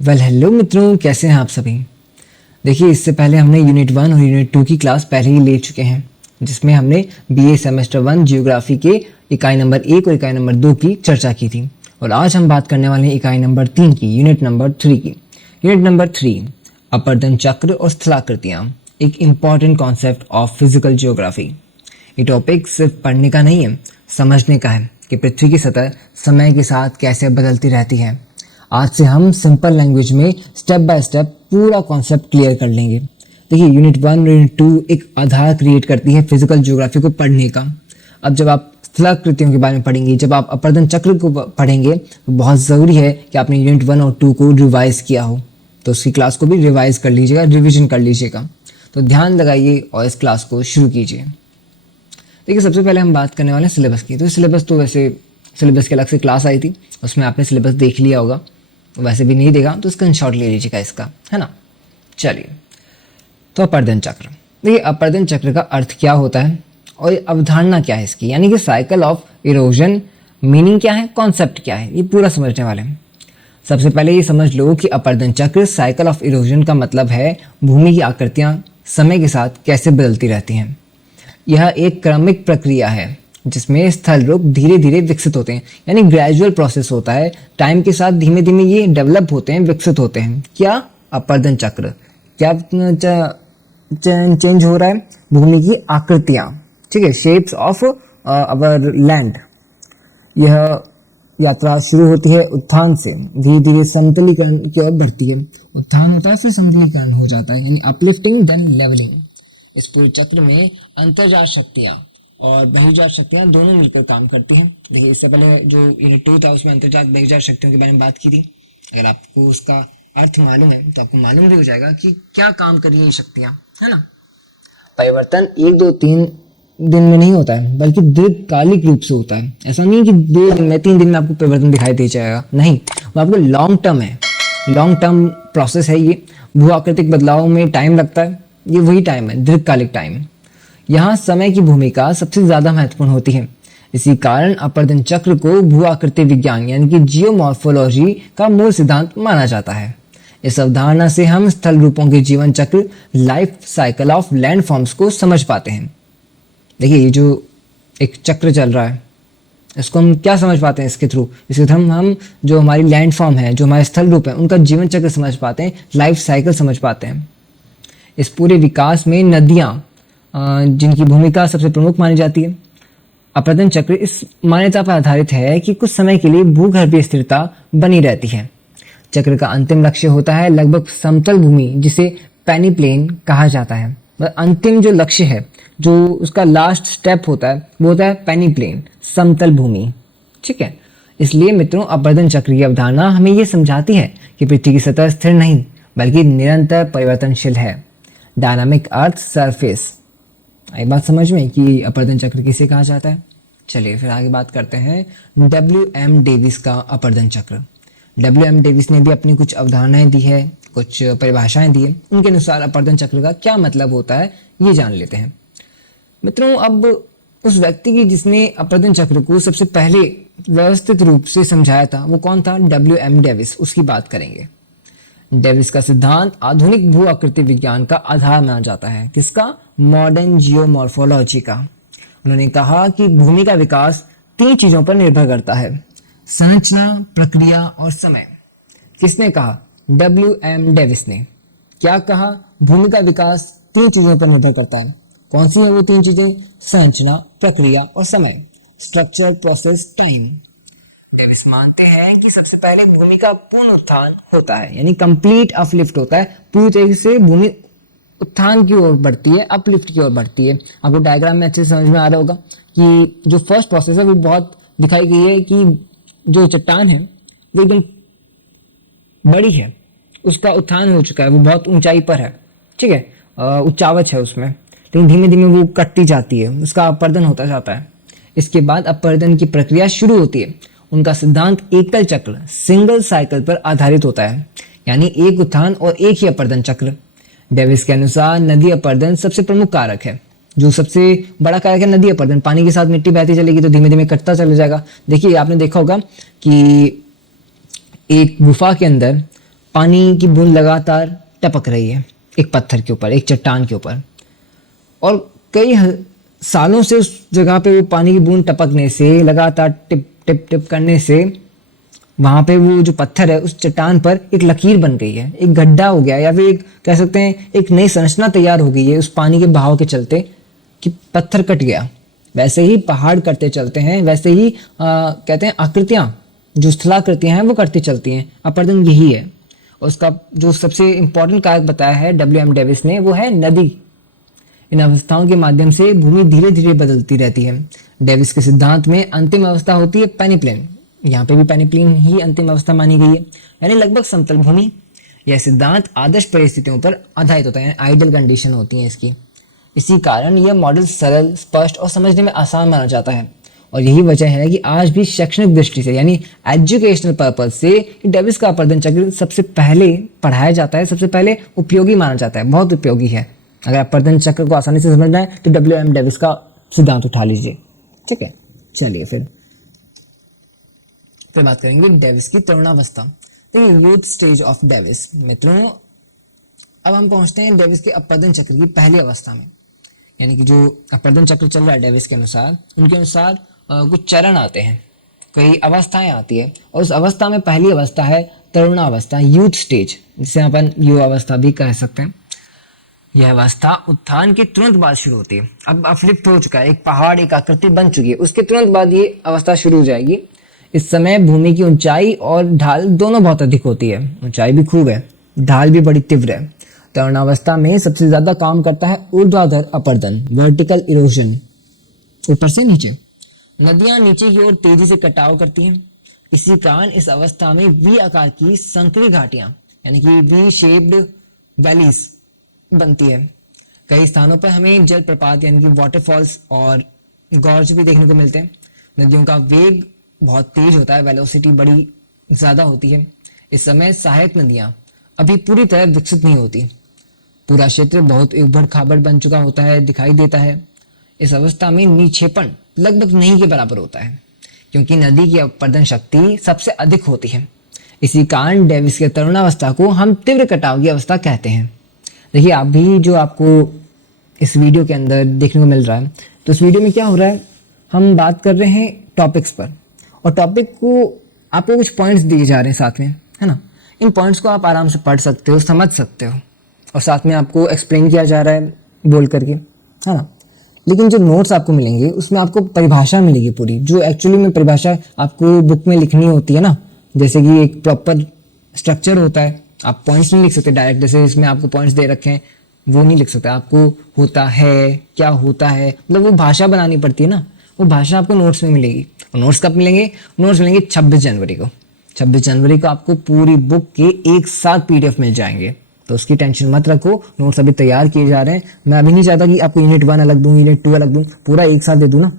Hello मित्रों, कैसे हैं आप सभी। देखिए, इससे पहले हमने यूनिट 1 और यूनिट 2 की क्लास पहले ही ले चुके हैं, जिसमें हमने बीए सेमेस्टर 1 जियोग्राफी के इकाई नंबर 1 और इकाई नंबर 2 की चर्चा की थी। और आज हम बात करने वाले हैं इकाई नंबर 3 की, यूनिट नंबर 3 की। यूनिट नंबर 3, अपर्दन चक्र और स्थलाकृतियाँ, एक important concept of physical geography. ये टॉपिक सिर्फ पढ़ने का नहीं है, समझने का है कि पृथ्वी की सतह समय के साथ कैसे बदलती रहती है। आज से हम सिंपल लैंग्वेज में स्टेप बाय स्टेप पूरा कॉन्सेप्ट क्लियर कर लेंगे। देखिए, यूनिट 1 और यूनिट 2 एक आधार क्रिएट करती है फिजिकल ज्योग्राफी को पढ़ने का। अब जब आप स्थलाकृतियों के बारे में पढ़ेंगे, जब आप अपर्दन चक्र को पढ़ेंगे, तो बहुत ज़रूरी है कि आपने यूनिट 1 और 2 को रिवाइज किया हो। तो उसकी क्लास को भी रिवाइज कर लीजिएगा, रिविजन कर लीजिएगा। तो ध्यान लगाइए और इस क्लास को शुरू कीजिए। देखिए, सबसे पहले हम बात करने वाले हैं सिलेबस की। तो सिलेबस तो वैसे सिलेबस की अलग से क्लास आई थी, उसमें आपने सिलेबस देख लिया होगा। वैसे भी नहीं देगा तो स्क्रीनशॉट ले लीजिएगा इसका, है ना। चलिए, तो अपर्दन चक्र। देखिए, अपर्दन चक्र का अर्थ क्या होता है और अवधारणा क्या है इसकी, यानी कि साइकिल ऑफ इरोजन, मीनिंग क्या है, कॉन्सेप्ट क्या है, ये पूरा समझने वाले हैं। सबसे पहले ये समझ लो कि अपर्दन चक्र, साइकिल ऑफ इरोजन का मतलब है भूमि की आकृतियाँ समय के साथ कैसे बदलती रहती हैं। यह एक क्रमिक प्रक्रिया है जिसमें स्थल रूप धीरे धीरे विकसित होते हैं, यानी ग्रेजुअल प्रोसेस होता है। टाइम के साथ धीमे धीमे ये डेवलप होते हैं, विकसित होते हैं। क्या? अपर्दन चक्र। क्या चेंज हो रहा है? भूमि की आकृतियाँ, ठीक है, शेप्स ऑफ अवर लैंड। यह यात्रा शुरू होती है उत्थान से, धीरे धीरे समतलीकरण की ओर बढ़ती है। उत्थान होता है फिर समतलीकरण हो जाता है, यानी अपलिफ्टिंग देन लेवलिंग। इस पूरे चक्र में अंतर्जात शक्तियाँ और बहिर्जात शक्तियाँ दोनों मिलकर काम करती हैं। देखिए, इससे पहले जो यूनिट 2 था उसमें अंतर्जात बहिर्जात शक्तियों के बारे में बात की थी। अगर आपको उसका अर्थ मालूम है तो आपको मालूम भी हो जाएगा कि क्या काम कर रही है ये शक्तियाँ, है ना। परिवर्तन 1 2 3 दिन में नहीं होता है, बल्कि दीर्घकालिक रूप से होता है। ऐसा नहीं कि 2 दिन में 3 दिन में आपको परिवर्तन दिखाई दे जाएगा, नहीं, वो आपको लॉन्ग टर्म है, लॉन्ग टर्म प्रोसेस है ये। भू आकृतिक बदलाव में टाइम लगता है, ये वही टाइम है, दीर्घकालिक टाइम। यहाँ समय की भूमिका सबसे ज्यादा महत्वपूर्ण होती है। इसी कारण अपर्दन चक्र को भू आकृति विज्ञान यानी कि जियोमॉर्फोलॉजी का मूल सिद्धांत माना जाता है। इस अवधारणा से हम स्थल रूपों के जीवन चक्र, life cycle of land forms को समझ पाते हैं। देखिए, ये जो एक चक्र चल रहा है, इसको हम क्या समझ पाते हैं इसके थ्रू? इसके थ्रू हम जो हमारी लैंड फॉर्म है, जो हमारे स्थल रूप है, उनका जीवन चक्र समझ पाते हैं, लाइफ साइकिल समझ पाते हैं। इस पूरे विकास में नदियाँ, जिनकी भूमिका सबसे प्रमुख मानी जाती है। अपर्दन चक्र इस मान्यता पर आधारित है कि कुछ समय के लिए भूगर्भीय स्थिरता बनी रहती है। चक्र का अंतिम लक्ष्य होता है लगभग समतल भूमि, जिसे पेनीप्लेन कहा जाता है। अंतिम जो लक्ष्य है, जो उसका लास्ट स्टेप होता है, वो होता है पेनीप्लेन, समतल भूमि, ठीक है। इसलिए मित्रों, अपर्दन चक्र की अवधारणा हमें ये समझाती है कि पृथ्वी की सतह स्थिर नहीं बल्कि निरंतर परिवर्तनशील है। Dynamic earth surface. आई बात समझ में कि अपर्दन चक्र किसे कहा जाता है। चलिए फिर आगे बात करते हैं WM डेविस का अपर्दन चक्र। WM डेविस ने भी अपनी कुछ अवधारणाएं दी है, कुछ परिभाषाएं दी है। उनके अनुसार अपर्दन चक्र का क्या मतलब होता है ये जान लेते हैं। मित्रों, अब उस व्यक्ति की जिसने अपर्दन चक्र को सबसे पहले व्यवस्थित रूप से समझाया था, वो कौन था? WM डेविस, उसकी बात करेंगे। डेविस का सिद्धांत आधुनिक भू आकृति विज्ञान का आधार माना जाता है। किसका? मॉडर्न जियोमॉर्फोलॉजी का। उन्होंने कहा कि भूमि का विकास 3 चीजों पर निर्भर करता है: संरचना, प्रक्रिया और समय। किसने कहा? WM डेविस ने। क्या कहा? भूमि का विकास 3 चीजों पर निर्भर करता है। कौन सी है वो 3 चीजें? संरचना, प्रक्रिया और समय। Structure, process, time. डेविस मानते हैं कि सबसे पहले भूमि का पूर्ण उत्थान होता है, यानी कंप्लीट अपलिफ्ट होता है। पूरी तरीके से भूमि उत्थान की ओर बढ़ती है, अपलिफ्ट की ओर बढ़ती है। आपको डायग्राम में अच्छे से समझ में आ रहा होगा कि जो फर्स्ट प्रोसेस है वो बहुत दिखाई गई है कि जो चट्टान है वो एकदम बड़ी है, उसका उत्थान हो चुका है, वो बहुत ऊंचाई पर है, ठीक है, उच्चावच है उसमें, लेकिन धीमे धीमे वो कटती जाती है, उसका अपर्दन होता जाता है। इसके बाद अपर्दन की प्रक्रिया शुरू होती है। उनका सिद्धांत एकल चक्र, सिंगल साइकिल पर आधारित होता है, यानी एक उत्थान और एक ही अपर्दन चक्र। डेविस के अनुसार नदी अपर्दन सबसे प्रमुख कारक है। जो सबसे बड़ा कारक है नदी अपर्दन। पानी के साथ मिट्टी बहती चलेगी तो धीमे धीमे कटता चला जाएगा। देखिए, आपने देखा होगा कि एक गुफा के अंदर पानी की बूंद लगातार टपक रही है एक पत्थर के ऊपर, एक चट्टान के ऊपर, और कई सालों से उस जगह पे वो पानी की बूंद टपकने से, लगातार टिप टिप टिप करने से वहां पे वो जो पत्थर है उस चट्टान पर एक लकीर बन गई है, एक गड्ढा हो गया, या फिर एक कह सकते हैं एक नई संरचना तैयार हो गई है उस पानी के बहाव के चलते कि पत्थर कट गया। वैसे ही पहाड़ करते चलते हैं, वैसे ही कहते हैं आकृतियां, जो स्थलाकृतियां हैं वो करती चलती हैं। अपरदन यही है। उसका जो सबसे इंपॉर्टेंट कारक बताया है W.M. डेविस ने, वो है नदी। इन अवस्थाओं के माध्यम से भूमि धीरे धीरे बदलती रहती है। डेविस के सिद्धांत में अंतिम अवस्था होती है पेनिप्लेन। यहाँ पे भी पेनिप्लेन ही अंतिम अवस्था मानी गई है, यानी लगभग समतल भूमि। यह सिद्धांत आदर्श परिस्थितियों पर आधारित होता है, आइडियल कंडीशन होती है इसकी। इसी कारण यह मॉडल सरल, स्पष्ट और समझने में आसान माना जाता है। और यही वजह है कि आज भी शैक्षणिक दृष्टि से, यानी एजुकेशनल पर्पज से, डेविस का अपरदन चक्र सबसे पहले पढ़ाया जाता है, सबसे पहले उपयोगी माना जाता है, बहुत उपयोगी है। अगर अपरदन चक्र को आसानी से समझना है तो W.M. डेविस का सिद्धांत उठा लीजिए। ठीक है, चलिए फिर बात करेंगे डेविस की तरुणावस्था। देखिए, यूथ स्टेज ऑफ डेविस। मित्रों, अब हम पहुंचते हैं डेविस के अपरदन चक्र की पहली अवस्था में, यानी कि जो अपरदन चक्र चल रहा है डेविस के अनुसार, उनके अनुसार कुछ चरण आते हैं, कई अवस्थाएं आती है, और उस अवस्था में पहली अवस्था है तरुणावस्था, यूथ स्टेज, जिसे अपन युवा अवस्था भी कह सकते हैं। यह अवस्था उत्थान के तुरंत बाद शुरू होती है। अब अपलिफ्ट हो चुका है, एक पहाड़, एक आकृति बन चुकी है, उसके तुरंत बाद ये अवस्था शुरू हो जाएगी। इस समय भूमि की ऊंचाई और ढाल दोनों बहुत अधिक होती है, ऊंचाई भी खूब है, ढाल भी बड़ी तीव्र है। तरुणावस्था में सबसे ज्यादा काम करता है ऊर्ध्वाधर अपरदन, वर्टिकल इरोजन, ऊपर से नीचे। नदियां नीचे की ओर तेजी से कटाव करती हैं। इसी कारण इस अवस्था में वी आकार की संकरी घाटियां, यानी कि वी शेप्ड वैलीज बनती है। कई स्थानों पर हमें जलप्रपात यानी कि वाटरफॉल्स और गॉर्ज भी देखने को मिलते हैं। नदियों का वेग बहुत तेज होता है, वेलोसिटी बड़ी ज्यादा होती है। इस समय सहायक नदियां अभी पूरी तरह विकसित नहीं होती, पूरा क्षेत्र बहुत उबड़ खाबड़ बन चुका होता है, दिखाई देता है। इस अवस्था में निक्षेपण लगभग नहीं के बराबर होता है, क्योंकि नदी की अपरदन शक्ति सबसे अधिक होती है। इसी कारण डेविस के तरुणावस्था को हम तीव्र कटाव की अवस्था कहते हैं। देखिए, आप भी जो आपको इस वीडियो के अंदर देखने को मिल रहा है, तो इस वीडियो में क्या हो रहा है, हम बात कर रहे हैं टॉपिक्स पर, और टॉपिक को आपको कुछ पॉइंट्स दिए जा रहे हैं साथ में, है ना। इन पॉइंट्स को आप आराम से पढ़ सकते हो, समझ सकते हो, और साथ में आपको एक्सप्लेन किया जा रहा है बोल करके, है ना। लेकिन जो नोट्स आपको मिलेंगे उसमें आपको परिभाषा मिलेगी पूरी, जो एक्चुअली में परिभाषा आपको बुक में लिखनी होती है ना, जैसे कि एक प्रॉपर स्ट्रक्चर होता है। आप पॉइंट्स नहीं लिख सकते डायरेक्ट, जैसे इसमें आपको पॉइंट्स दे रखे हैं वो नहीं लिख सकते। आपको होता है, क्या होता है, मतलब वो भाषा बनानी पड़ती है ना, वो भाषा आपको नोट्स में मिलेगी। नोट्स कब मिलेंगे? नोट्स मिलेंगे 26 जनवरी को। 26 जनवरी को आपको पूरी बुक के एक साथ PDF मिल जाएंगे, तो उसकी टेंशन मत रखो। नोट्स अभी तैयार किए जा रहे हैं। मैं अभी नहीं चाहता कि आपको यूनिट 1 अलग दूं, यूनिट 2 अलग दूं, पूरा एक साथ दे दूं ना,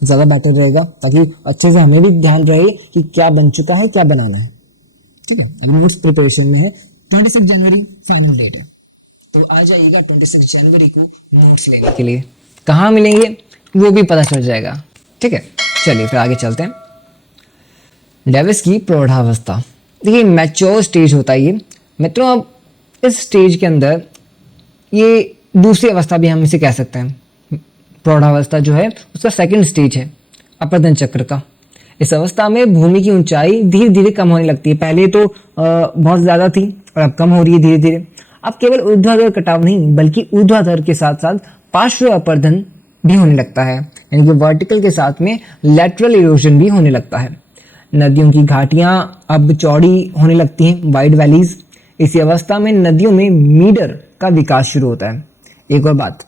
ज्यादा बेटर रहेगा, ताकि अच्छे से हमें भी ध्यान रहे कि क्या बन चुका है, क्या बनाना है। ठीक है, अभी नोट्स प्रिपरेशन में है। 26 जनवरी फाइनल डेट है, तो आ जाइएगा 26 जनवरी को नोट्स लेने के लिए। कहाँ मिलेंगे वो भी पता चल जाएगा। ठीक है, चलिए फिर आगे चलते हैं। डेविस की प्रौढ़ावस्था। देखिए, मैच्योर स्टेज होता है ये मित्रों। अब इस स्टेज के अंदर ये दूसरी अवस्था भी हम इसे कह सकते हैं। प्रौढ़ावस्था जो है उसका सेकंड स्टेज है अपरदन चक्र का। इस अवस्था में भूमि की ऊंचाई धीरे धीरे कम होने लगती है। पहले तो बहुत ज्यादा थी और अब कम हो रही है धीरे धीरे। अब केवल ऊर्ध्वाधर कटाव नहीं, बल्कि ऊर्ध्वाधर के साथ साथ पार्श्व अपरदन भी होने लगता है, यानी कि वर्टिकल के साथ में लैटरल इरोजन भी होने लगता है। नदियों की घाटियां अब चौड़ी होने लगती हैं, वाइड वैलीज। इसी अवस्था में नदियों में मीडर का विकास शुरू होता है। एक और बात,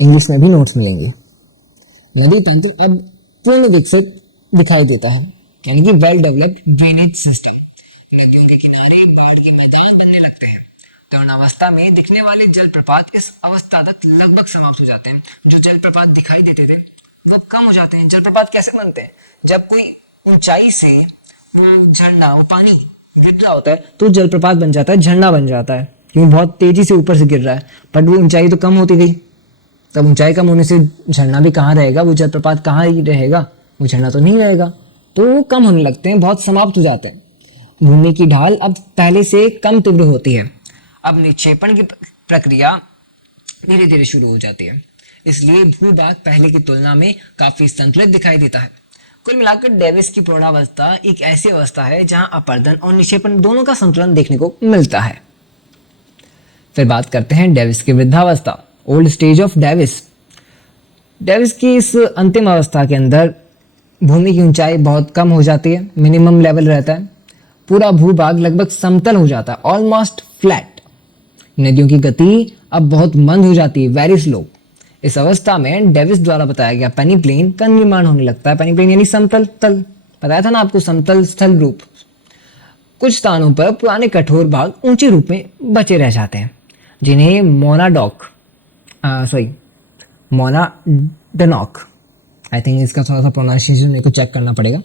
इंग्लिश में भी नोट्स मिलेंगे। नदी तंत्र अब पूर्ण विकसित दिखाई देता है, यानी कि वेल डेवलप्ड ड्रेनेज सिस्टम। नदियों के किनारे बाढ़ के मैदान बनने लगते हैं। तरुणावस्था में दिखने वाले जलप्रपात इस अवस्था तक लगभग समाप्त हो जाते हैं। जो जलप्रपात दिखाई देते थे वो कम हो जाते हैं। जलप्रपात कैसे बनते हैं? जब कोई ऊंचाई से वो झरना, वो पानी गिर रहा होता है तो जलप्रपात बन जाता है, झरना बन जाता है, क्योंकि बहुत तेजी से ऊपर से गिर रहा है। बट वो ऊंचाई तो कम होती गई, तब ऊंचाई कम होने से झरना भी कहाँ रहेगा, वो जलप्रपात कहाँ ही रहेगा, वो झरना तो नहीं रहेगा, तो वो कम होने लगते हैं, बहुत समाप्त हो जाते हैं। भूमि की ढाल अब पहले से कम तीव्र होती है। अब निक्षेपण की प्रक्रिया धीरे धीरे शुरू हो जाती है, इसलिए भूभाग पहले की तुलना में काफी संतुलित दिखाई देता है। कुल मिलाकर डेविस की प्रौढ़ावस्था एक ऐसी अवस्था है जहां अपर्दन और निक्षेपण दोनों का संतुलन देखने को मिलता है। फिर बात करते हैं डेविस की वृद्धावस्था, old stage of Davis. Davis की इस अंतिम अवस्था के अंदर भूमि की ऊंचाई बहुत कम हो जाती है, मिनिमम लेवल रहता है, पूरा भूभाग लगभग समतल हो जाता है, ऑलमोस्ट फ्लैट। नदियों की गति अब बहुत मंद हो जाती है, वेरी स्लो। इस अवस्था में डेविस द्वारा बताया गया पेनी प्लेन का निर्माण होने लगता है। पेनी प्लेन यानी समतल तल, बताया था ना आपको, समतल स्थल रूप। कुछ स्थानों पर पुराने कठोर भाग ऊंचे रूप में बचे रह जाते हैं, जिन्हें मोनाडनॉक, आई थिंक इसका थोड़ा सा प्रोनाउंसिएशन मेरे को चेक करना पड़ेगा।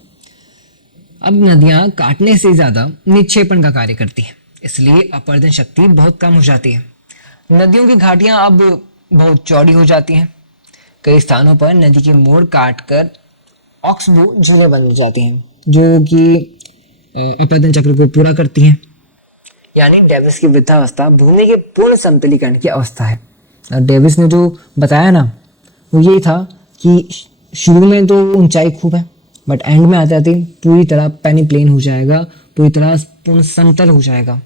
अब नदियां काटने से ज्यादा निक्षेपण का कार्य करती हैं, इसलिए अपरदन शक्ति बहुत कम हो जाती है। नदियों की घाटियां अब बहुत चौड़ी हो जाती हैं। कई स्थानों पर नदी के मोड़ काट कर ऑक्सबो झीलें बन जाती हैं, जो कि अपरदन चक्र को पूरा करती हैं। यानी डेविस की वृद्धावस्था भूमि के पूर्ण समतलीकरण की अवस्था है। और डेविस ने जो बताया ना, वो यही था कि शुरू में तो ऊंचाई खूब है, बट एंड में आते आते पूरी तरह पेनी प्लेन हो जाएगा, पूरी तरह पूर्ण समतल हो जाएगा।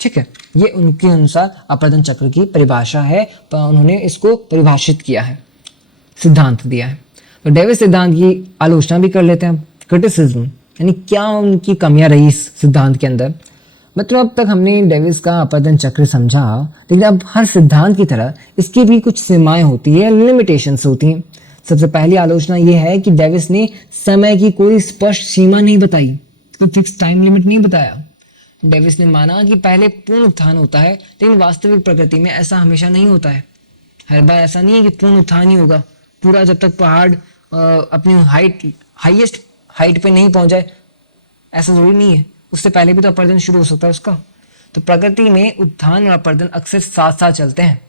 ठीक है, ये उनके अनुसार अपरदन चक्र की परिभाषा है, पर उन्होंने इसको परिभाषित किया है, सिद्धांत दिया है। तो डेविस सिद्धांत की आलोचना भी कर लेते हैं, क्रिटिसिज्म, यानी क्या उनकी कमियां रही इस सिद्धांत के अंदर। मतलब अब तक हमने डेविस का अपरदन चक्र समझा, लेकिन अब हर सिद्धांत की तरह इसकी भी कुछ सीमाएं होती है, लिमिटेशंस होती हैं। सबसे पहली आलोचना यह है कि डेविस ने समय की कोई स्पष्ट सीमा नहीं बताई, कोई फिक्स टाइम लिमिट नहीं बताया। डेविस ने माना कि पहले पूर्ण उत्थान होता है, लेकिन वास्तविक प्रकृति में ऐसा हमेशा नहीं होता है। हर बार ऐसा नहीं है कि पूर्ण उत्थान ही होगा, पूरा जब तक पहाड़ अपनी हाईएस्ट हाइट पे नहीं पहुंच जाए, ऐसा जरूरी नहीं है। उससे पहले भी तो अपरदन शुरू हो सकता है उसका। तो प्रकृति में उत्थान और अपरदन अक्सर साथ साथ चलते हैं।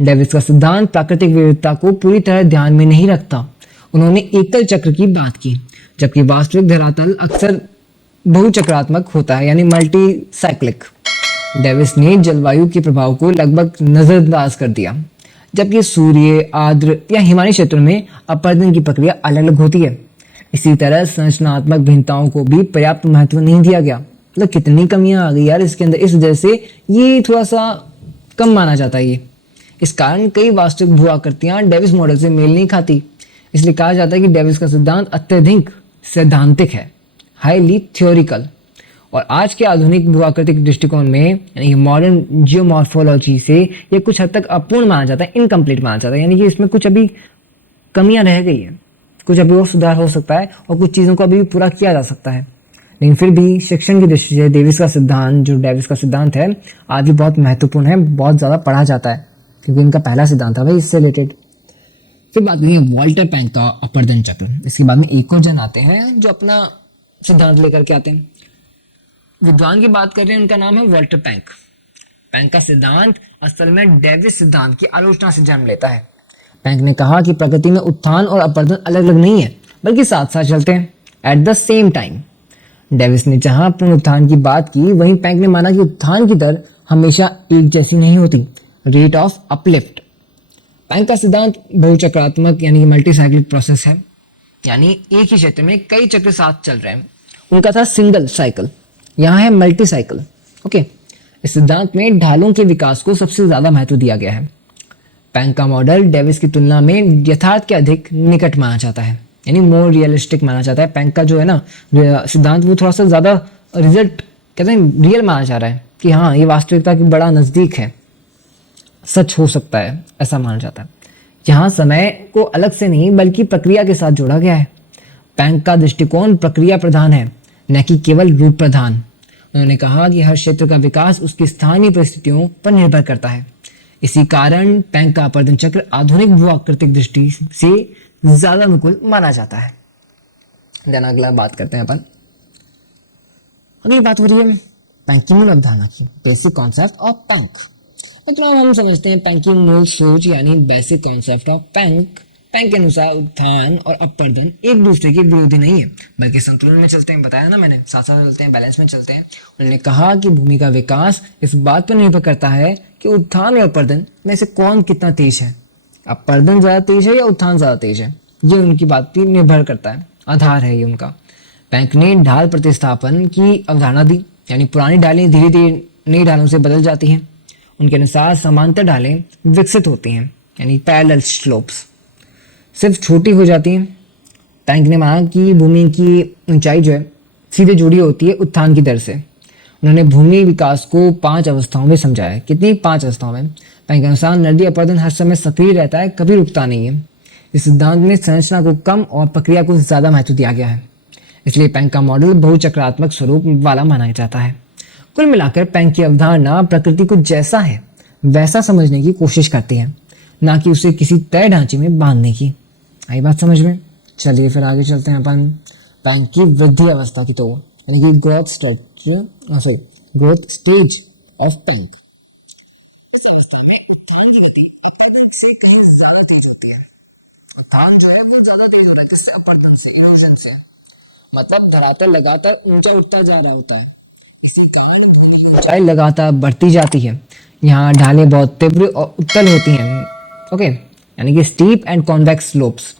डेविस का सिद्धांत प्राकृतिक विविधता को पूरी तरह ध्यान में नहीं रखता। उन्होंने एकल चक्र की बात की, जबकि वास्तविक धरातल अक्सर बहुचक्रात्मक होता है, यानी मल्टी साइक्लिक। डेविस ने जलवायु के प्रभाव को लगभग नजरअंदाज कर दिया, जबकि सूर्य, आर्द्र या हिमालयी क्षेत्रों में अपरदन की प्रक्रिया अलग अलग होती है। इसी तरह संरचनात्मक भिन्नताओं को भी पर्याप्त महत्व नहीं दिया गया। मतलब कितनी कमियां आ गई यार इसके अंदर, इस वजह से ये थोड़ा सा कम माना जाता है। ये इस कारण कई वास्तविक भू आकृतियां डेविस मॉडल से मेल नहीं खाती। इसलिए कहा जाता है कि डेविस का सिद्धांत अत्यधिक सैद्धांतिक है, हाईली थ्योरिकल। और आज के आधुनिक भू आकृतिक दृष्टिकोण में, यानी मॉडर्न जियोमॉर्फोलॉजी से, ये कुछ हद तक अपूर्ण माना जाता है, इनकम्प्लीट माना जाता है। यानी कि इसमें कुछ अभी कमियां रह गई है, कुछ अभी और सुधार हो सकता है, और कुछ चीज़ों को अभी भी पूरा किया जा सकता है। लेकिन फिर भी शिक्षण की दृष्टि से डेविस का सिद्धांत, जो डेविस का सिद्धांत है, आज भी बहुत महत्वपूर्ण है, बहुत ज़्यादा पढ़ा जाता है, क्योंकि इनका पहला सिद्धांत था भाई इससे रिलेटेड। फिर बात करेंगे वॉल्टर पैंक का अपरदन चक्र। इसके बाद में एक और जन आते हैं जो अपना सिद्धांत लेकर के आते हैं। विद्वान की बात कर रहे हैं, उनका नाम है वॉल्टर पैंक। पैंक का सिद्धांत असल में डेविस सिद्धांत की आलोचना से जन्म लेता है। पैंक ने कहा कि प्रकृति में उत्थान और अपरदन अलग अलग नहीं है, बल्कि साथ साथ चलते हैं, at the same time. Davis ने जहां पूर्ण उत्थान की बात की, वहीं पैंक ने माना कि उत्थान की दर हमेशा एक जैसी नहीं होती, रेट ऑफ अपलिफ्ट। पैंक का सिद्धांत बहुचक्रात्मक यानी मल्टी साइक्लिक प्रोसेस है, यानी एक ही क्षेत्र में कई चक्र साथ चल रहे हैं। उनका था सिंगल साइकिल, यहाँ है मल्टी साइकिल। ओके, इस सिद्धांत में ढालों के विकास को सबसे ज्यादा महत्व दिया गया है। पैंक का मॉडल डेविस की तुलना में यथार्थ के अधिक निकट माना जाता है, यानी मोर रियलिस्टिक माना जाता है। पैंक का जो है ना सिद्धांत, वो थोड़ा सा ज्यादा रिजल्ट कहते हैं रियल माना जा रहा है, कि हाँ ये वास्तविकता के बड़ा नजदीक है, सच हो सकता है, ऐसा माना जाता है। यहाँ समय को अलग से नहीं बल्कि प्रक्रिया के साथ जोड़ा गया है। पैंक का दृष्टिकोण प्रक्रिया प्रधान है, न कि केवल रूप प्रधान। उन्होंने कहा कि हर क्षेत्र का विकास उसकी स्थानीय परिस्थितियों पर निर्भर करता है। इसी कारण पैंक का अपरदन चक्र आधुनिक भू आकृतिक दृष्टि से ज्यादा अनुकूल माना जाता है। देन अगला बात करते हैं अपन। अगली बात हो रही है पैंक की मूल अवधारणा की, बेसिक कॉन्सेप्ट ऑफ पैंक। मतलब हम समझते हैं पैंक की मूल सोच, यानी बेसिक कॉन्सेप्ट ऑफ पैंक पैंक के अनुसार उत्थान और अपवर्तन एक दूसरे के विरोधी नहीं है, बल्कि संतुलन में चलते हैं। बताया ना मैंने, साथ साथ चलते हैं, बैलेंस में चलते हैं। उन्होंने कहा कि भूमि का विकास इस बात पर निर्भर करता है कि उत्थान और अपवर्तन में से कौन कितना तेज है। अपवर्तन ज्यादा तेज है या उत्थान ज्यादा तेज है, ये उनकी बात पर निर्भर करता है, आधार है ये उनका। पैंक ने ढाल प्रतिस्थापन की अवधारणा दी, यानी पुरानी ढालें धीरे धीरे नई ढालों से बदल जाती हैं। उनके अनुसार समांतर ढालें विकसित होती हैं, यानी पैरेलल स्लोप्स सिर्फ छोटी हो जाती हैं। पैंक ने माना कि भूमि की ऊंचाई जो है सीधे जुड़ी होती है उत्थान की दर से। उन्होंने भूमि विकास को 5 अवस्थाओं में समझाया। कितनी? 5 अवस्थाओं में। पैंक के अनुसार नदी अपवर्तन हर समय सक्रिय रहता है, कभी रुकता नहीं है। इस सिद्धांत में संरचना को कम और प्रक्रिया को ज्यादा महत्व दिया गया है, इसलिए पैंक का मॉडल बहुचक्रात्मक स्वरूप वाला माना जाता है। कुल मिलाकर पैंक की अवधारणा प्रकृति को जैसा है वैसा समझने की कोशिश करती है, ना कि उसे किसी तय ढांचे में बांधने की। आई बात समझ में? चलिए फिर आगे चलते हैं अपन पैंक की वृद्धि अवस्था की तो, यानी कि ग्रोथ स्टेज ऑफ पैंक। इस अवस्था में उत्थान की गति अपवर्तन से कहीं ज्यादा तेज होती है। उत्थान जो है वो ज्यादा तेज हो रहा है, किससे? अपवर्तन से, इरोजन से। मतलब धरातल लगातार ऊंचा उठता जा रहा होता है, इसी कारण भूमि की ऊंचाई लगातार बढ़ती जाती है। यहाँ ढालें बहुत तीव्र और उत्तल होती हैं, ओके, यानी कि स्टीप एंड कॉन्वेक्स स्लोप्स।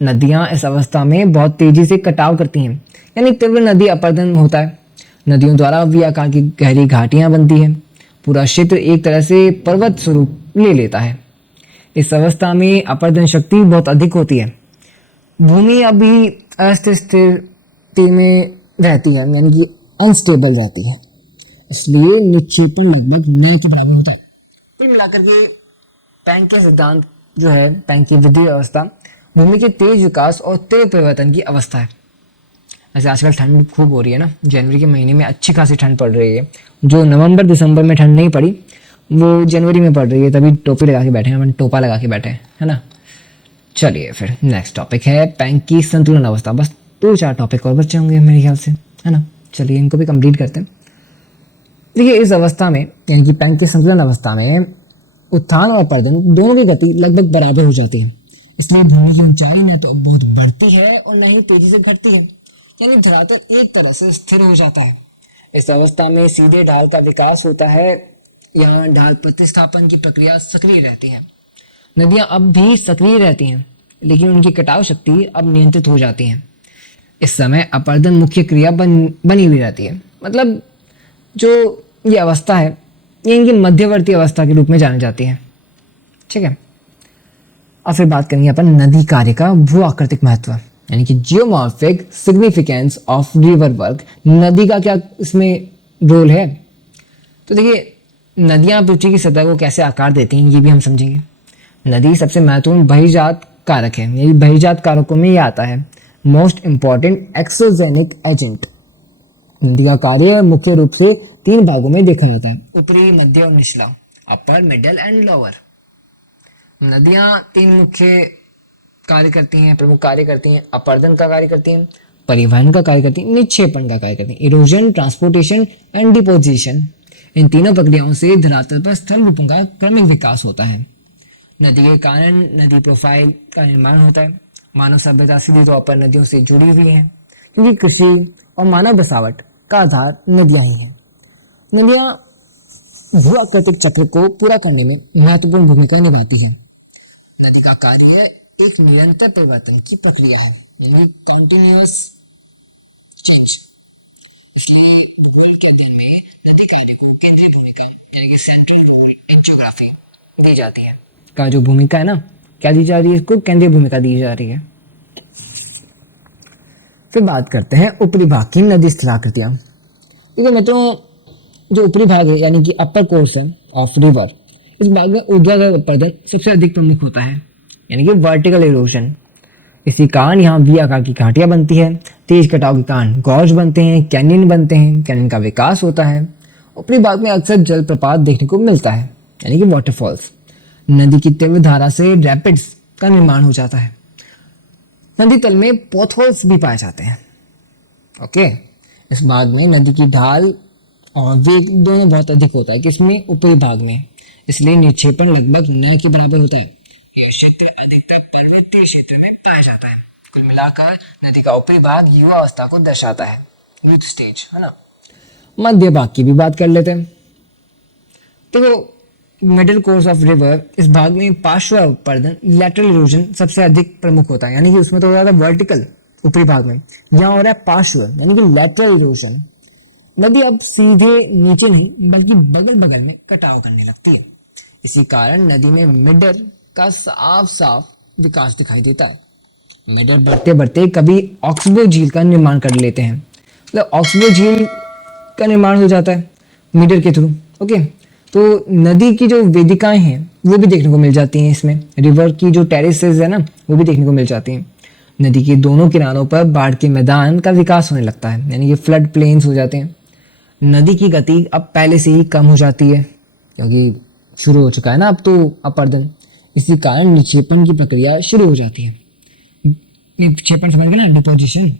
नदियाँ इस अवस्था में बहुत तेजी से कटाव करती हैं, यानी तीव्र नदी अपरदन होता है। नदियों द्वारा वी आकार की गहरी घाटियां बनती हैं। पूरा क्षेत्र एक तरह से पर्वत स्वरूप ले लेता है। इस अवस्था में अपरदन शक्ति बहुत अधिक होती है। भूमि अभी अस्थिर स्थिति में रहती है, यानी कि अनस्टेबल रहती है, इसलिए निक्षेपण लगभग न के बराबर होता है। कुल मिलाकर के पैंक के सिद्धांत जो है, पैंक की वृद्धि अवस्था भूमि के तेज विकास और तेज परिवर्तन की अवस्था है। ऐसे आजकल ठंड खूब हो रही है ना, जनवरी के महीने में अच्छी खासी ठंड पड़ रही है। जो नवंबर दिसंबर में ठंड नहीं पड़ी वो जनवरी में पड़ रही है, तभी टोपी लगा के बैठे हैं, टोपा लगा के बैठे हैं, है ना। चलिए फिर नेक्स्ट टॉपिक है पैंक की संतुलन अवस्था। बस 2-4 टॉपिक और बचे होंगे मेरे ख्याल से, है ना। चलिए इनको भी कंप्लीट करते हैं। देखिए इस अवस्था में, यानी कि पैंक की संतुलन अवस्था में उत्थान और अपवर्तन दोनों की गति लगभग बराबर हो जाती है। इसलिए भूमि की ऊंचाई न तो बहुत बढ़ती है और न ही तेजी से घटती है, यानी धरातल एक तरह से स्थिर हो जाता है। इस अवस्था में सीधे ढाल का विकास होता है। यहाँ ढाल प्रतिस्थापन की प्रक्रिया सक्रिय रहती है। नदियां अब भी सक्रिय रहती हैं, लेकिन उनकी कटाव शक्ति अब नियंत्रित हो जाती है। इस समय अपवर्तन मुख्य क्रिया बनी हुई रहती है। मतलब जो ये अवस्था है ये इनकी मध्यवर्ती अवस्था के रूप में जानी जाती है, ठीक है। अब फिर बात करेंगे अपन नदी कार्य का भू आकृतिक महत्व, यानी कि geomorphic significance of river work. नदी का क्या इसमें रोल है? तो देखिए नदियां पृथ्वी की सतह को कैसे आकार देती हैं ये भी हम समझेंगे। नदी सबसे महत्वपूर्ण बहिर्जात कारक है, यही बहिर्जात कारकों में ये आता है, मोस्ट इंपॉर्टेंट एक्सोजेनिक एजेंट। नदी का कार्य मुख्य रूप से 3 भागों में देखा जाता है, ऊपरी, मध्य और निचला, अपर, मिडल एंड लोअर। नदियां 3 मुख्य कार्य करती हैं, प्रमुख कार्य करती हैं। अपवर्तन का कार्य करती हैं, परिवहन का कार्य करती हैं, निक्षेपण का कार्य करती हैं, इरोजन, ट्रांसपोर्टेशन एंड डिपोजिशन। इन तीनों प्रक्रियाओं से धरातल पर स्थल रूपों का क्रमिक विकास होता है। नदी के कारण नदी प्रोफाइल का निर्माण होता है। मानव सभ्यता सीधे तौर पर नदियों से जुड़ी हुई है, क्योंकि कृषि और मानव बसावट का आधार नदियां ही हैं। नदियां भू-आकृतिक चक्र को पूरा करने में महत्वपूर्ण भूमिका निभाती हैं। नदी का कार्य एक निरंतर परिवर्तन की प्रक्रिया है, यानी कॉन्टिन्यूअस चेंज। इसलिए भूगोल के अध्ययन में नदी कार्य को केंद्रीय भूमिका, यानी कि सेंट्रल रोल इन ज्योग्राफी दी जाती है। का जो भूमिका है ना, क्या दी जा रही है? इसको केंद्रीय भूमिका दी जा रही है। फिर बात करते हैं ऊपरी भाग की नदी स्थलाकृतियां। ठीक है मित्रों, जो ऊपरी भाग है यानी कि अपर कोर्स है ऑफ रिवर, इस भाग में ऊर्ध्वाधर अपवर्तन सबसे अधिक प्रमुख होता है, यानी कि वर्टिकल इरोजन। इसी कारण यहाँ वी आकार की घाटियां बनती है। तेज कटाव के कारण गॉर्ज बनते हैं, कैनियन बनते हैं, कैनियन का विकास होता है। ऊपरी भाग में अक्सर जलप्रपात देखने को मिलता है, यानी कि वाटरफॉल्स। नदी की तीव्र धारा से रैपिड्स का निर्माण हो जाता है। नदी तल में पॉथहोल्स भी पाए जाते हैं। ओके, इस भाग में नदी की ढाल और वेग दोनों बहुत अधिक होता है, किसमें? ऊपरी भाग में। इसलिए निक्षेपण लगभग न के बराबर होता है। यह क्षेत्र अधिकतर पर्वतीय क्षेत्र में पाया जाता है। कुल मिलाकर नदी का ऊपरी भाग युवा अवस्था को दर्शाता है, यूथ स्टेज, है ना। मध्य भाग की भी बात कर लेते हैं। तो मिडिल कोर्स ऑफ रिवर, इस भाग में पार्श्व अपरदन लैटरल इरोजन सबसे अधिक प्रमुख होता है, यानी कि उसमें तो ज्यादा वर्टिकल ऊपरी भाग में, यहाँ हो रहा है पार्श्व यानी कि लैटरल इरोजन। नदी अब सीधे नीचे नहीं बल्कि बगल बगल में कटाव करने लगती है। इसी कारण नदी में मिडल का साफ साफ विकास दिखाई देता है। मिडल बढ़ते बढ़ते कभी ऑक्सबो झील का निर्माण कर लेते हैं, मतलब ऑक्सबो झील का निर्माण हो जाता है मिडल के थ्रू। ओके, तो नदी की जो वेदिकाएं हैं वो भी देखने को मिल जाती हैं इसमें। रिवर की जो टेरेसेस है ना वो भी देखने को मिल जाती हैं। नदी के दोनों किनारों पर बाढ़ के मैदान का विकास होने लगता है, यानी कि फ्लड प्लेन्स हो जाते हैं। नदी की गति अब पहले से ही कम हो जाती है क्योंकि शुरू हो चुका है ना अब तो अपरदन। इसी कारण निक्षेपण की प्रक्रिया शुरू हो जाती है। निक्षेपण समझ गए ना, डिपोजिशन।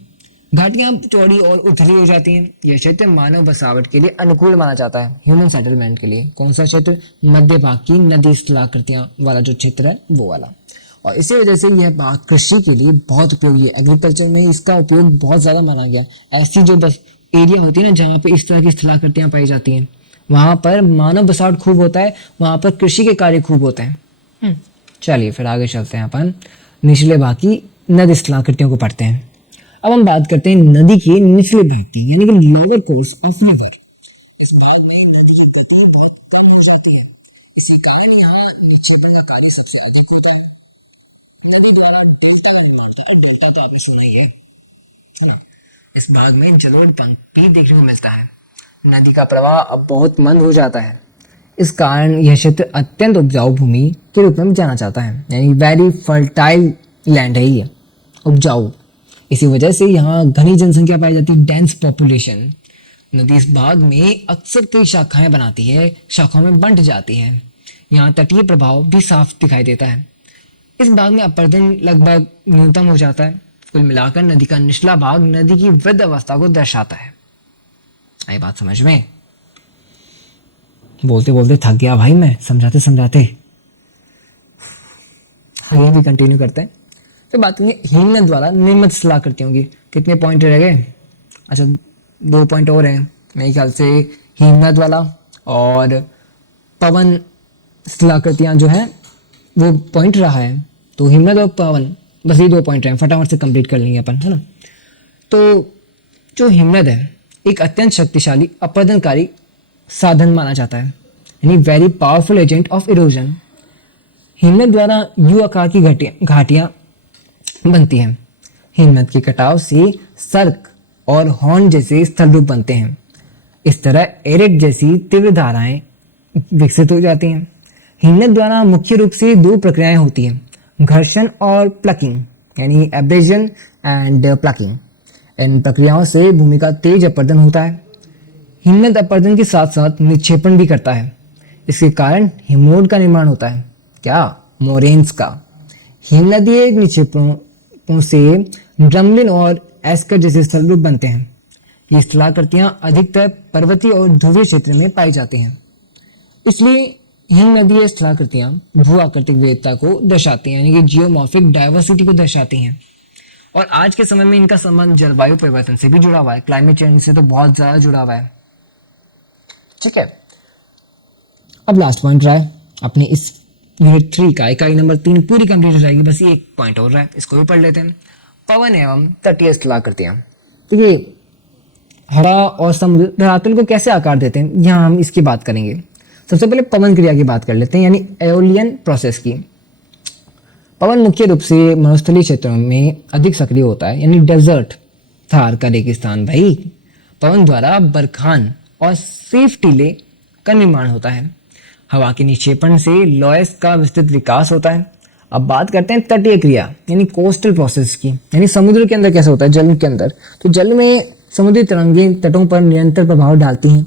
घाटियां चौड़ी और उथली हो जाती हैं। यह क्षेत्र मानव बसावट के लिए अनुकूल माना जाता है, ह्यूमन सेटलमेंट के लिए। कौन सा क्षेत्र? मध्य भाग की नदी स्थलाकृतियां वाला जो क्षेत्र है वो वाला। और इसी वजह से यह भाग कृषि के लिए बहुत उपयोगी है। एग्रीकल्चर में इसका उपयोग बहुत ज्यादा माना गया। ऐसी जो बस एरिया होती है ना जहाँ पे इस तरह की स्थलाकृतियां पाई जाती हैं, वहां पर मानव बसावट खूब होता है, वहां पर कृषि के कार्य खूब होते हैं। चलिए फिर आगे चलते हैं अपन निचले भाग की नदी स्थलाकृतियों को पढ़ते हैं। अब हम बात करते हैं नदी के निचले भाग की, यानी कि लोअर कोर्स ऑफ रिवर। इस भाग में नदी की गति बहुत कम हो जाती है। इसी कारण यहाँ निक्षेपण का कार्य सबसे अधिक होता है। नदी द्वारा डेल्टा का निर्माण होता है। डेल्टा तो आपने सुना ही है ना। इस भाग में जलोढ़ पंख भी देखने को मिलता है। नदी का प्रवाह अब बहुत मंद हो जाता है। इस कारण यह क्षेत्र अत्यंत उपजाऊ भूमि के रूप में जाना जाता है, यानी वेरी फर्टाइल लैंड है ये, उपजाऊ। इसी वजह से यहाँ घनी जनसंख्या पाई जाती है, डेंस पॉपुलेशन। नदी इस भाग में अक्सर कई शाखाएं बनाती है, शाखाओं में बंट जाती है। यहाँ तटीय प्रभाव भी साफ दिखाई देता है। इस भाग में अपरदन लगभग न्यूनतम हो जाता है। कुल मिलाकर नदी का निचला भाग नदी की वृद्ध अवस्था को दर्शाता है। आई बात समझ में? बोलते बोलते थक गया भाई मैं, समझाते समझाते। आगे भी कंटिन्यू करते हैं। फिर बात करेंगे हिमनद द्वारा निर्मित स्थलाकृतियों की। कितने पॉइंट रह गए? अच्छा 2 पॉइंट और हैं मेरे ख्याल से, हिमनद वाला और पवन स्थलाकृतियां जो है वो पॉइंट रहा है। तो हिमनद और पवन, बस ये 2 पॉइंट रहे, फटाफट से कंप्लीट कर लेंगे अपन, है ना। तो जो हिमनद है एक अत्यंत शक्तिशाली अपरदनकारी साधन माना जाता है, यानी very powerful agent of erosion. हिमनद द्वारा यू आकार की घाटियां बनती हैं। हिमनद के कटाव से सर्क और हॉर्न जैसे स्थल रूप बनते हैं। इस तरह एरेट जैसी तीव्र धाराएं विकसित हो जाती हैं। हिमनद द्वारा मुख्य रूप से 2 प्रक्रियाएं होती हैं, घर्षण और प्लकिंग, यानी एब्रेजन एंड प्लकिंग। इन प्रक्रियाओं से भूमि का तेज अपरदन होता है। हिमनद अपरदन के साथ साथ निक्षेपण भी करता है। इसके कारण हिमोड का निर्माण होता है। क्या? मोरेन्स का। हिमनदीय निक्षेपणों से ड्रमलिन और एस्कर जैसे स्थल रूप बनते हैं। ये स्थलाकृतियां अधिकतर पर्वतीय और ध्रुवीय क्षेत्र में पाई जाती हैं। इसलिए हिमनदीय स्थलाकृतियां भू आकृतिक विविधता को दर्शाती हैं, यानी कि जियोमॉर्फिक डाइवर्सिटी को दर्शाती हैं। और आज के समय में इनका संबंध जलवायु परिवर्तन से भी जुड़ा हुआ है, क्लाइमेट चेंज से तो बहुत ज्यादा जुड़ा हुआ है। ठीक है, अब लास्ट पॉइंट रहा है अपने इस यूनिट 3 का, इकाई नंबर 3 पूरी कंप्लीट हो जाएगी। बस एक पॉइंट और रहा है, इसको भी पढ़ लेते हैं। पवन एवं तटीय स्थलाकृतियां। तो ये हरा और समुद्र धरातल को कैसे आकार देते हैं, यहाँ हम इसकी बात करेंगे। सबसे पहले पवन क्रिया की बात कर लेते हैं, यानी एओलियन प्रोसेस की। पवन मुख्य रूप से मरुस्थलीय क्षेत्रों में अधिक सक्रिय होता है, यानी डेजर्ट, थार का रेगिस्तान भाई। पवन द्वारा बरखान और सेफ टीले का निर्माण होता है। हवा के निक्षेपण से लॉयस का विस्तृत विकास होता है। अब बात करते हैं तटीय क्रिया, यानी कोस्टल प्रोसेस की, यानी समुद्र के अंदर कैसे होता है, जल के अंदर। तो जल में समुद्री तरंगें तटों पर निरंतर प्रभाव डालती हैं।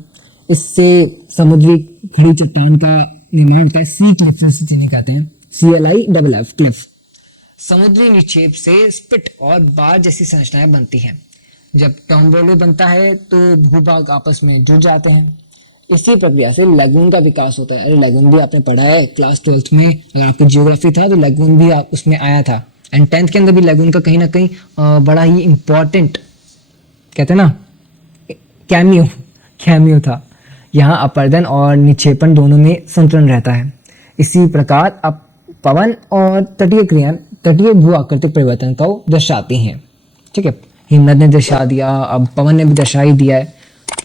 इससे समुद्री खड़ी चट्टान का निर्माण होता है, सी क्लिफ्स जिन्हें कहते हैं, CLIFF क्लिफ। समुद्री निक्षेप से स्पिट और बार जैसी संरचनाएं बनती हैं। जब टॉम्बोलो बनता है तो भूभाग आपस में जुड़ जाते हैं। इसी प्रक्रिया से लैगून का विकास होता है। अरे लैगून भी आपने पढ़ा है क्लास 12th में, अगर आपको जियोग्राफी था तो लैगून भी आप उसमें आया था। एंड 10th के अंदर भी लैगून का कहीं ना कहीं बड़ा ही इंपॉर्टेंट, कहते हैं ना, कैमियो कैमियो था। यहाँ अपर्दन और निक्षेपण दोनों में संतुलन रहता है। इसी प्रकार अब पवन और तटीय क्रियाएं तटीय भू आकृतिक परिवर्तन को दर्शाती हैं। ठीक है, हिमनद ने दर्शा दिया, अब पवन ने भी दर्शा ही दिया है।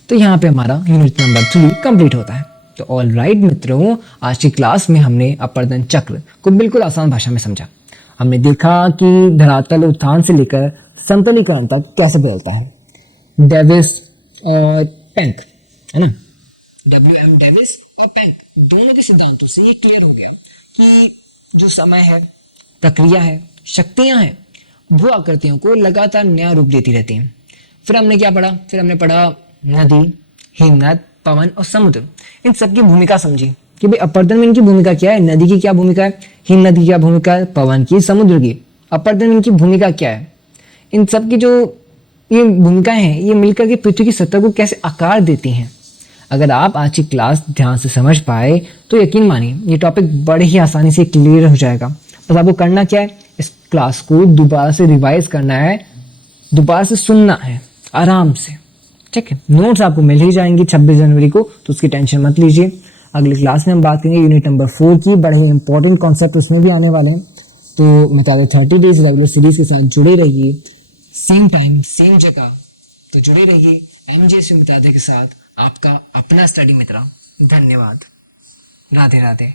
तो यहाँ पे हमारा यूनिट नंबर 3 कंप्लीट होता है। तो ऑल राइट मित्रों, आज की क्लास में हमने अपर्दन चक्र को बिल्कुल आसान भाषा में समझा। हमने देखा कि धरातल उत्थान से लेकर समतलीकरण तक कैसे बदलता है। डेविस और पेंक, है ना, WM डेविस और पेंक दोनों के सिद्धांतों से ये क्लियर हो गया कि जो समय है, प्रक्रिया है, शक्तियां हैं, भू आकृतियों को लगातार नया रूप देती रहती हैं। फिर हमने क्या पढ़ा? फिर हमने पढ़ा नदी, हिमनद, पवन और समुद्र, इन सब की भूमिका समझी कि भाई अपर्दन में इनकी भूमिका क्या है, नदी की क्या भूमिका है, हिमनद की क्या भूमिका है, पवन की, समुद्र की, अपर्दन में इनकी भूमिका क्या है। इन सब की जो ये भूमिकाएं हैं, ये मिलकर के पृथ्वी की सतह को कैसे आकार देती हैं। अगर आप आज की क्लास ध्यान से समझ पाए तो यकीन मानिए ये टॉपिक बड़े ही आसानी से क्लियर हो जाएगा। बस आपको करना क्या है, इस क्लास को दोबारा से रिवाइज करना है, दोबारा से सुनना है आराम से। ठीक है, नोट्स आपको मिल ही जाएंगे 26 जनवरी को, तो उसकी टेंशन मत लीजिए। अगली क्लास में हम बात करेंगे यूनिट नंबर 4 की, बड़े ही इंपॉर्टेंट कॉन्सेप्ट उसमें भी आने वाले हैं। तो मैं चाहता हूँ 30 डेज रेगुलर सीरीज के साथ जुड़े रहिए, सेम टाइम सेम जगह। तो जुड़े रहिए MJS मितादे के साथ, आपका अपना स्टडी मित्र। धन्यवाद, राधे राधे।